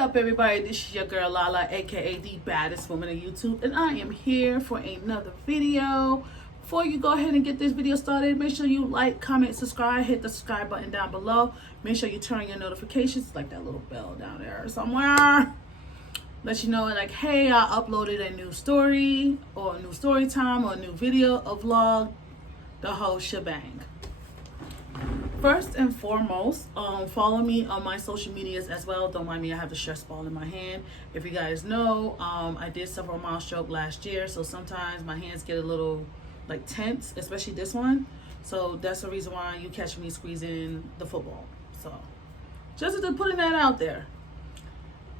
up, everybody? This is your girl LaLa, aka the baddest woman on YouTube, and I am here for another video. Before you go ahead and get this video started, make sure you like, comment, subscribe, hit the subscribe button down below. Make sure you turn on your notifications, like that little bell down there somewhere. Let you know, like, hey, I uploaded a new story, or a new story time, or a new video, a vlog, the whole shebang. First and foremost, follow me on my social medias as well. Don't mind me, I have the stress ball in my hand. If you guys know, I did suffer a mild stroke last year, so sometimes my hands get a little like tense, especially this one. So that's the reason why you catch me squeezing the football. So just putting that out there.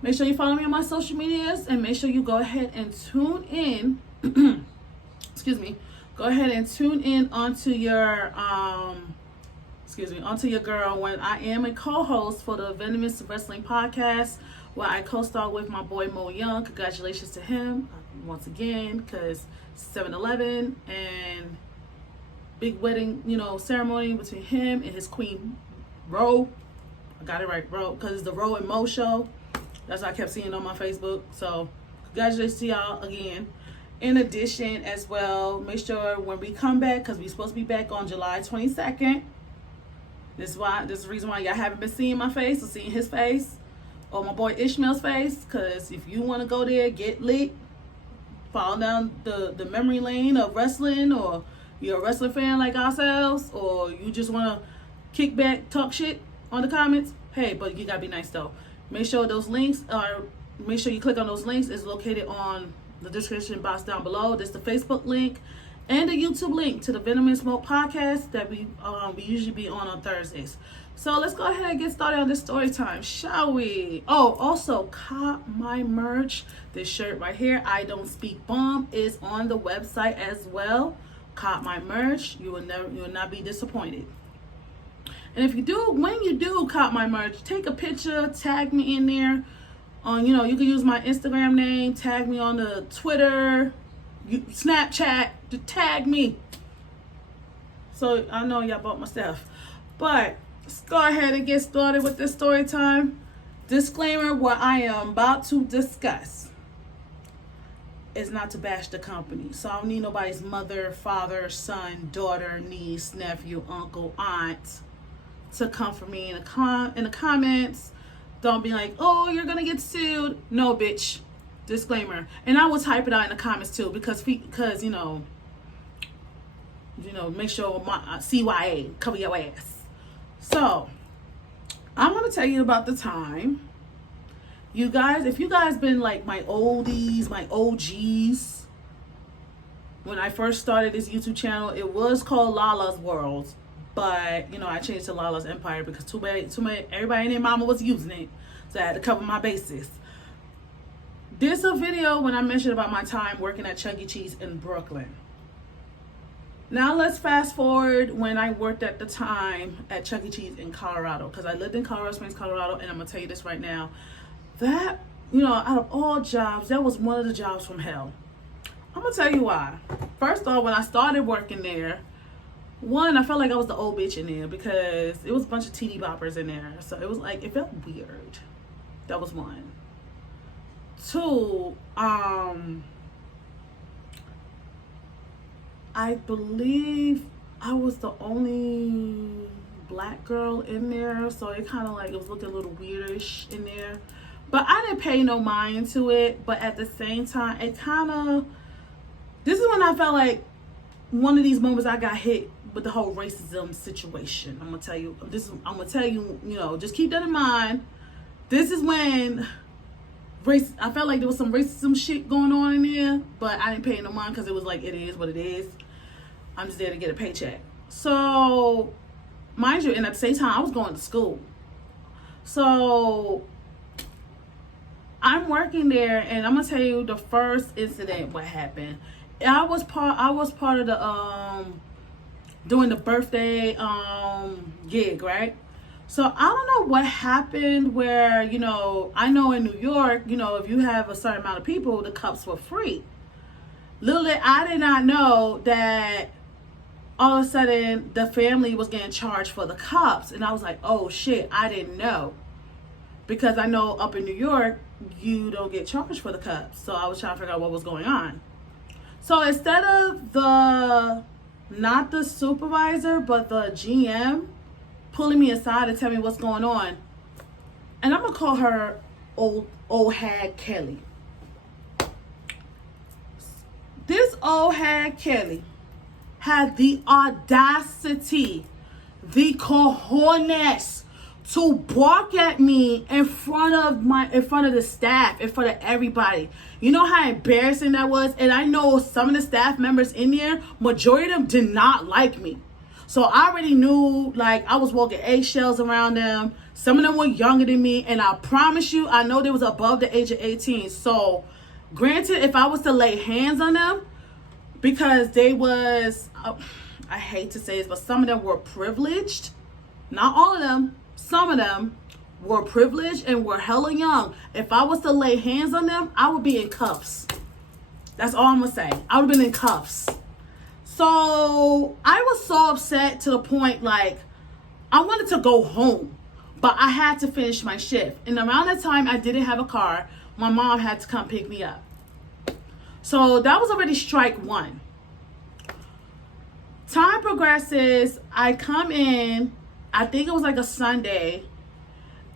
Make sure you follow me on my social medias, and make sure you go ahead and tune in. Excuse me. Go ahead and tune in onto your onto your girl when I am a co-host for the Venomous Wrestling Podcast, where I co-star with my boy Mo Young. Congratulations to him once again, because 7-Eleven and big wedding, ceremony between him and his queen Ro. I got it right, Ro, because it's the Ro and Mo show. That's what I kept seeing on my Facebook. So congratulations to y'all again. In addition, as well, make sure when we come back, because we're supposed to be back on July 22nd. This is the reason why y'all haven't been seeing my face or seeing his face or my boy Ishmael's face. Because if you want to go there, get lit, fall down the memory lane of wrestling, or you're a wrestling fan like ourselves, or you just want to kick back, talk shit on the comments, hey, but you gotta be nice though. Make sure those links are, make sure you click on those links. It's located on the description box down below. There's the Facebook link and the YouTube link to the Venomous Smoke podcast that we usually be on Thursdays. So let's go ahead and get started on this story time, shall we? Oh, also, cop my merch. This shirt right here, I Don't Speak Bomb, is on the website as well. Cop my merch. You will not be disappointed. And if you do, when you do cop my merch, take a picture, tag me in there. You can use my Instagram name, tag me on the Twitter, Snapchat, to tag me. So I know y'all bought my stuff. But let's go ahead and get started with this story time. Disclaimer: what I am about to discuss is not to bash the company. So I don't need nobody's mother, father, son, daughter, niece, nephew, uncle, aunt to come for me in the comments. Don't be like, oh, you're gonna get sued. No, bitch. Disclaimer. And I will type it out in the comments too, because make sure my CYA cover your ass. So I'm gonna tell you about the time, you guys. If you guys been like my oldies, my OGs, when I first started this YouTube channel, it was called LaLa's World. But, I changed to LalasEmpire because too many, everybody and their mama was using it. So I had to cover my bases. This is a video when I mentioned about my time working at Chuck E. Cheese in Brooklyn. Now let's fast forward when I worked at the time at Chuck E. Cheese in Colorado. Because I lived in Colorado Springs, Colorado. And I'm going to tell you this right now. That, out of all jobs, that was one of the jobs from hell. I'm going to tell you why. First off, when I started working there, one, I felt like I was the old bitch in there because it was a bunch of TD boppers in there. So it was like, it felt weird. That was one. Two, I believe I was the only black girl in there. So it kind of like, it was looking a little weirdish in there. But I didn't pay no mind to it. But at the same time, it kind of, this is when I felt like one of these moments I got hit with the whole racism situation. I'm gonna tell you this. I'm gonna tell you, just keep that in mind. This is when I felt like there was some racism shit going on in there, but I didn't pay no mind because it was like, it is what it is. I'm just there to get a paycheck. So, mind you, and at the same time, I was going to school. So I'm working there, and I'm gonna tell you the first incident what happened. I was part of the doing the birthday gig, right? So I don't know what happened where, I know in New York, if you have a certain amount of people, the cups were free. Little did I not know that all of a sudden the family was getting charged for the cups. And I was like, oh shit, I didn't know. because I know up in New York, you don't get charged for the cups. So I was trying to figure out what was going on. So instead of not the supervisor, but the GM pulling me aside and tell me what's going on, and I'm going to call her old hag Kelly. This old hag Kelly had the audacity, the cojones to bark at me in front of the staff, in front of everybody. You know how embarrassing that was? And I know some of the staff members in there, majority of them did not like me. So I already knew, like, I was walking eggshells around them. Some of them were younger than me, and I promise you, I know they was above the age of 18. So granted, if I was to lay hands on them, because they was, I hate to say this, but some of them were privileged. Not all of them. Some of them were privileged and were hella young. If I was to lay hands on them, I would be in cuffs. That's all I'm going to say. I would have been in cuffs. So I was so upset to the point, like, I wanted to go home, but I had to finish my shift. And around that time, I didn't have a car. My mom had to come pick me up. So that was already strike one. Time progresses. I come in. I think it was like a Sunday.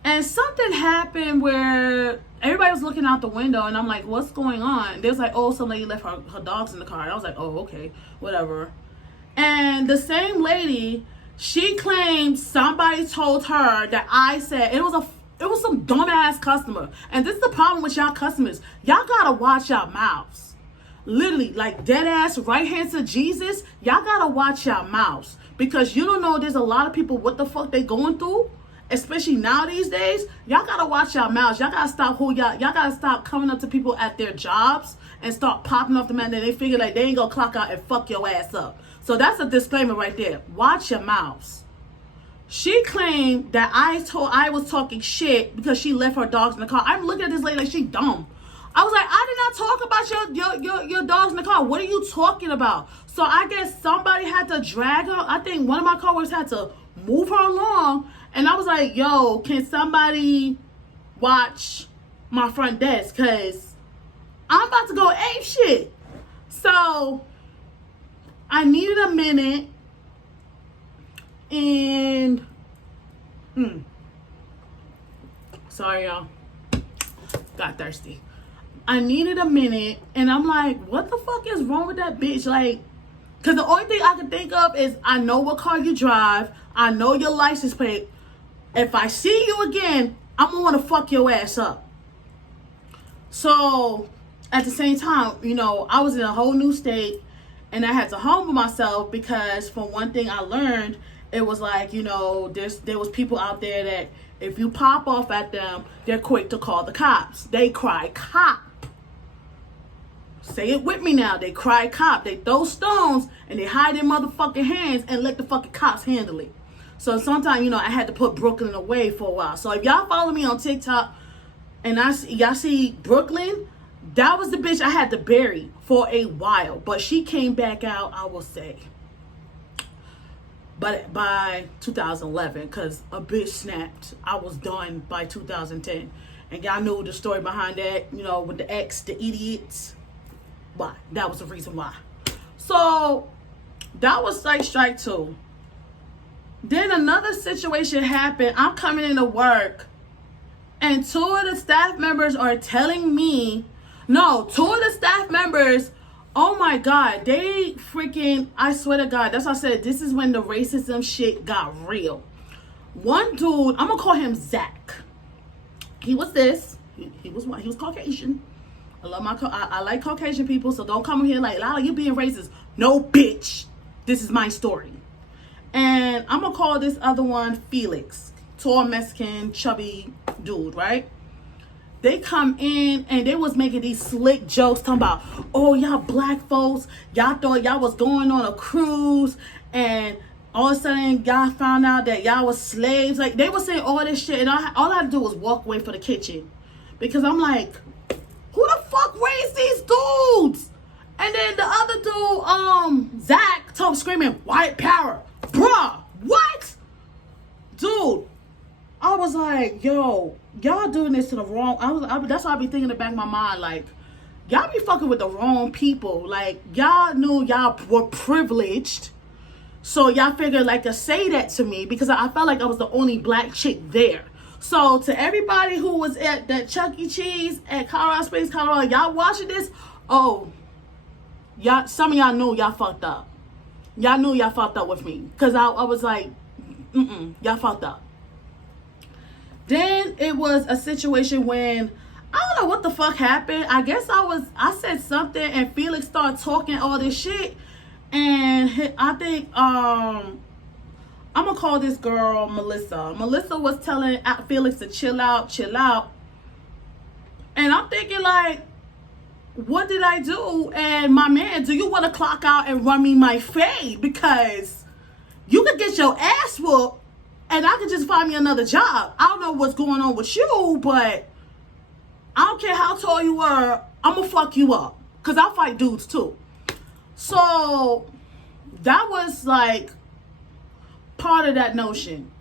And something happened where everybody was looking out the window. And I'm like, what's going on? They was like, oh, some lady left her dogs in the car. And I was like, oh, okay, whatever. And the same lady, she claimed somebody told her that I said, it was some dumbass customer. And this is the problem with y'all customers. Y'all gotta watch y'all mouths. Literally, like dead ass, right hand to Jesus. Y'all gotta watch y'all mouths. Because you don't know there's a lot of people what the fuck they going through. Especially now these days. Y'all gotta watch y'all mouths. Y'all gotta stop y'all gotta stop coming up to people at their jobs and start popping off the man that they figure like they ain't gonna clock out and fuck your ass up. So that's a disclaimer right there. Watch your mouths. She claimed that I was talking shit because she left her dogs in the car. I'm looking at this lady like she dumb. I was like, I did not talk about your dogs in the car. What are you talking about? So I guess somebody had to drag her. I think one of my coworkers had to move her along. And I was like, yo, can somebody watch my front desk? Because I'm about to go ape shit. So I needed a minute. And sorry, y'all. Got thirsty. I needed a minute, and I'm like, what the fuck is wrong with that bitch? Like, because the only thing I can think of is I know what car you drive. I know your license plate. If I see you again, I'm going to want to fuck your ass up. So, at the same time, you know, I was in a whole new state, and I had to humble myself because, for one thing I learned, it was like, you know, there was people out there that if you pop off at them, they're quick to call the cops. They cry cop. Say it with me now. They cry cop. They throw stones and they hide their motherfucking hands and let the fucking cops handle it. So sometimes, you know, I had to put Brooklyn away for a while. So if y'all follow me on TikTok and y'all see Brooklyn, that was the bitch I had to bury for a while. But she came back out, I will say. But by 2011, because a bitch snapped. I was done by 2010. And y'all knew the story behind that, you know, with the ex, the idiots. Why? That was the reason why. So, that was like strike two. Then another situation happened. I'm coming into work. And two of the staff members are telling me, oh my God, they freaking, I swear to God, that's why I said this is when the racism shit got real. One dude, I'm gonna call him Zach. He was this. He was white. He was Caucasian. I like Caucasian people, so don't come in here like, LaLa, you being racist. No, bitch. This is my story. And I'm gonna call this other one Felix. Tall, Mexican, chubby dude, right? They come in and they was making these slick jokes talking about, oh, y'all black folks, y'all thought y'all was going on a cruise and all of a sudden y'all found out that y'all was slaves. Like, they were saying all this shit, and all I had to do was walk away for the kitchen. Because I'm like, who the fuck raised these dudes? And then the other dude, Zach, told screaming, white power. Bruh, what? Dude, I was like, yo, y'all doing this to the wrong. That's why I be thinking in the back of my mind, like, y'all be fucking with the wrong people. Like, y'all knew y'all were privileged, so y'all figured like to say that to me because I felt like I was the only black chick there. So to everybody who was at that Chuck E. Cheese at Colorado Springs, Colorado, y'all watching this? Oh, y'all, some of y'all knew y'all fucked up. Y'all knew y'all fucked up with me because I was like, y'all fucked up. Then it was a situation when I don't know what the fuck happened. I guess I said something and Felix started talking all this shit, and I think I'm gonna call this girl Melissa. Melissa was telling Felix to chill out, and I'm thinking like, what did I do? And my man, do you want to clock out and run me my fade? Because you could get your ass whooped and I could just find me another job. I don't know what's going on with you, but I don't care how tall you are, I'm gonna fuck you up. Because I'll fight dudes too. So that was like part of that notion.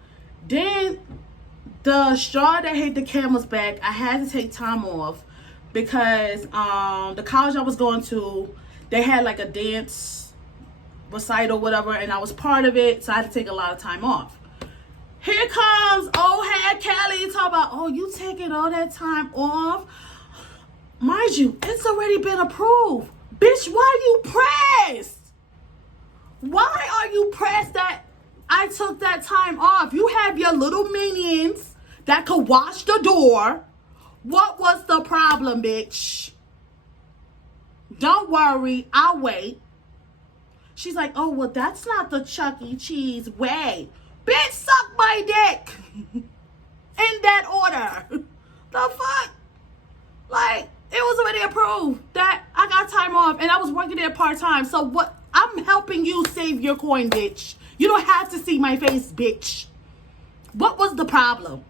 Then the straw that hit the camel's back, I had to take time off because the college I was going to, they had like a dance recital, whatever, and I was part of it, so I had to take a lot of time off. Here comes old head Kelly talking about, oh, you taking all that time off? Mind you, it's already been approved. Bitch, why you pressed? Why are you pressed that I took that time off? You have your little minions that could watch the door. What was the problem, bitch? Don't worry, I'll wait. She's like, oh, well, that's not the Chuck E. Cheese way. Bitch, suck my dick. In that order. The fuck? Like, it was already approved that I got time off and I was working there part-time. So what? I'm helping you save your coin, bitch. You don't have to see my face, bitch. What was the problem?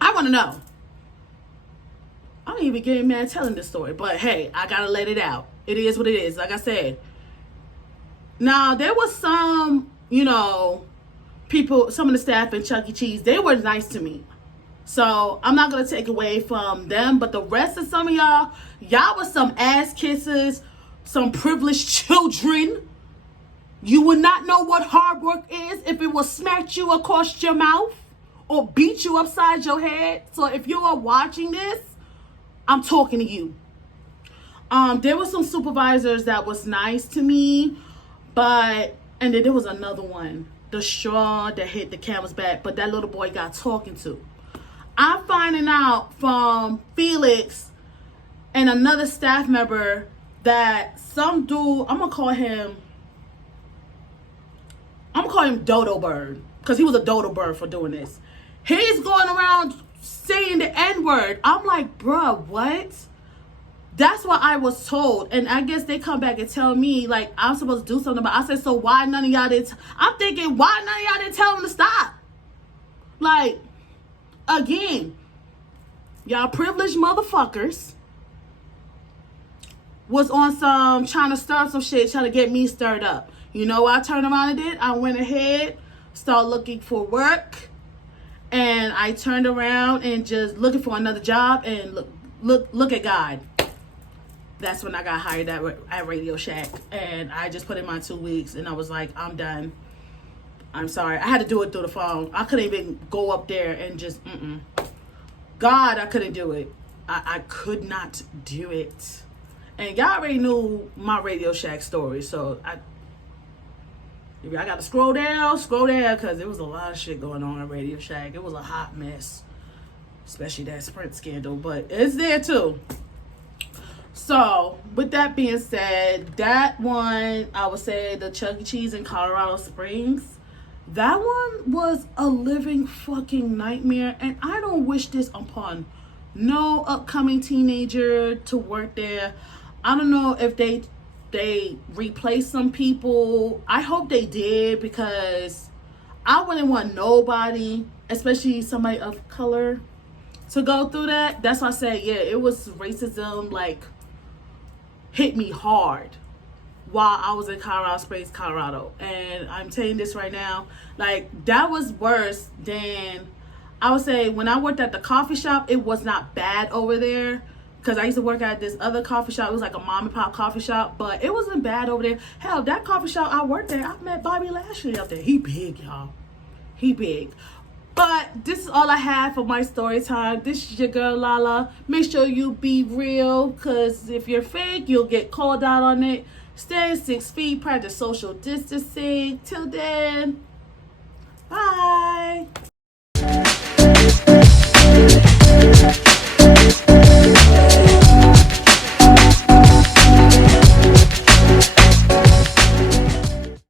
I want to know. I don't even get mad telling this story, but hey, I gotta let it out. It is what it is, like I said. Now, there was some, people, some of the staff in Chuck E. Cheese, they were nice to me. So, I'm not gonna take away from them, but the rest of some of y'all was some ass kissers, some privileged children. You would not know what hard work is if it will smack you across your mouth or beat you upside your head. So, if you are watching this, I'm talking to you. There were some supervisors that was nice to me, and then there was another one, the straw that hit the camel's back, but that little boy got talking to. I'm finding out from Felix and another staff member that some dude, I'm gonna call him Dodo Bird, because he was a dodo bird for doing this. He's going around saying the N-word. I'm like, bruh, what? That's what I was told. And I guess they come back and tell me, like, I'm supposed to do something about it. I said, so why none of y'all didn't? I'm thinking, why none of y'all didn't tell him to stop? Like, again, y'all privileged motherfuckers was on some, trying to stir up some shit, trying to get me stirred up. You know what I turned around and did? I went ahead, started looking for work. And I turned around and just looking for another job, and look at God. That's when I got hired at Radio Shack, and I just put in my 2 weeks, and I was like, I'm done. I'm sorry. I had to do it through the phone. I couldn't even go up there and just, God, I couldn't do it. I could not do it. And y'all already knew my Radio Shack story, so I got to scroll down, because there was a lot of shit going on at Radio Shack. It was a hot mess, especially that Sprint scandal, but it's there too. So, with that being said, that one, I would say the Chuck E. Cheese in Colorado Springs, that one was a living fucking nightmare, and I don't wish this upon no upcoming teenager to work there. I don't know if they replaced some people. I hope they did, because I wouldn't want nobody, especially somebody of color, to go through that. That's why I say, yeah, it was racism, like, hit me hard while I was in Colorado Springs, Colorado. And I'm telling this right now, like, that was worse than I would say when I worked at the coffee shop, it was not bad over there. Because I used to work at this other coffee shop. It was like a mom and pop coffee shop. But it wasn't bad over there. Hell, that coffee shop I worked at, I met Bobby Lashley up there. He big, y'all. He big. But this is all I have for my story time. This is your girl, LaLa. Make sure you be real. Because if you're fake, you'll get called out on it. Stay 6 feet. Practice social distancing. Till then, bye.